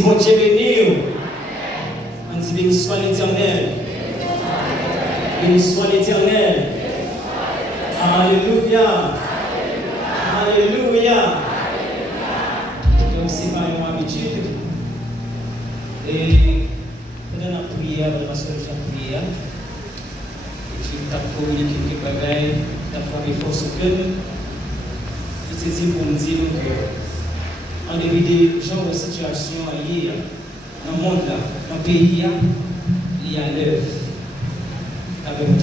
Bon Dieu béni. On dit béni soit l'Éternel. Béni soit l'Éternel. Alléluia. Alléluia. Donc c'est pas une habitude. Et pendant la prière, parce que j'ai prié, et tu as communiqué quelques bagailles, tu as fait force au cœur. Je te dis pour nous dire que, en début de genre de situation hier, dans le monde, là, dans le pays, il y a l'œuvre. Avec vous.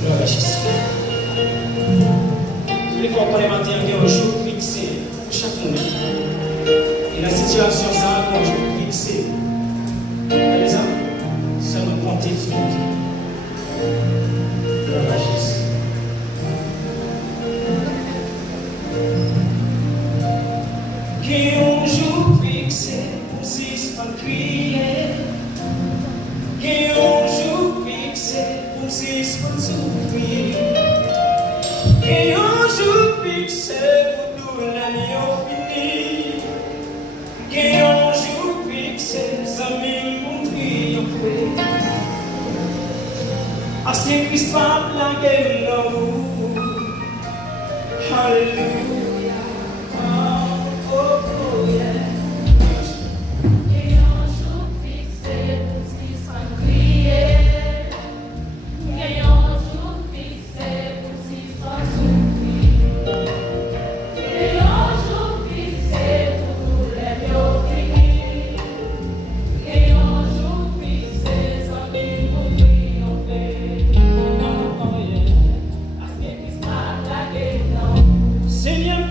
Gloire à Jésus. Il faut qu'on ait un jour fixé pour chaque monde. Et la situation, ça a un jour fixé. Les amis, ça nous compte sur nous. Gloire à Jésus. Qui un jour fixé pour suspendre prier. Qui un jour fixé pour suspendre souffrir. Qui un jour fixé pour tout l'année fini. Qui un jour fixé, amis pour triompher. À ce que Christ va plaguer nous. Alléluia. Seigneur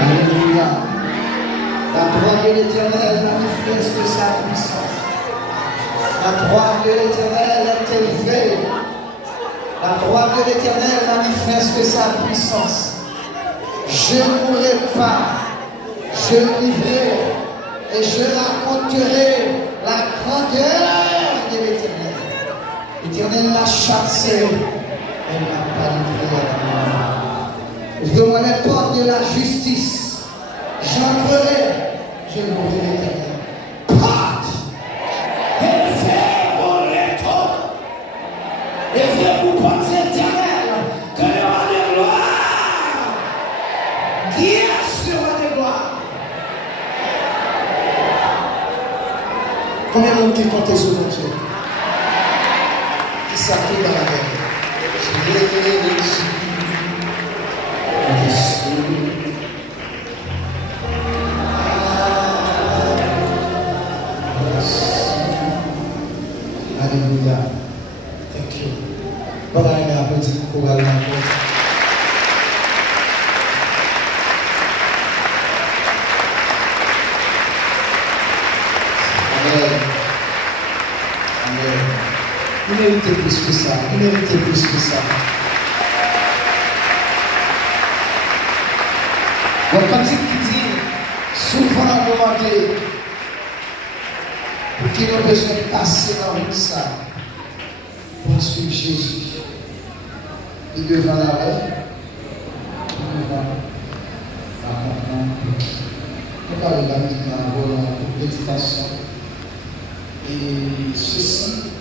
Alléluia. La gloire de l'Éternel manifeste sa puissance. La gloire de l'Éternel est élevée. La gloire de l'Éternel manifeste sa puissance. Je ne mourrai pas, je vivrai et je raconterai la grandeur de l'Éternel. L'Éternel l'a chassé et ne m'a pas livré à la mort. Ouvre-moi les portes de la justice. J'entrerai, je louerai l'Éternel. Porte, élevez-vous les tours. Élevez-vous, portes éternelles, que le roi de gloire, qui est ce roi de gloire. Combien de monde qui compte sur mon Dieu? Qui s'appuie dans la guerre? Alléluia. Thank you. Bon, allez, applaudissez pour aller encore. Amen. Amen. Vous méritez plus que ça. Vous méritez plus que ça. Bon, quand il dit, souvent à un moment donné, pour qu'il ait besoin de passer dans tout ça, pour suivre Jésus. Et devant la rue, devant la montagne, on parle de la méditation, de l'extension. Et ceci,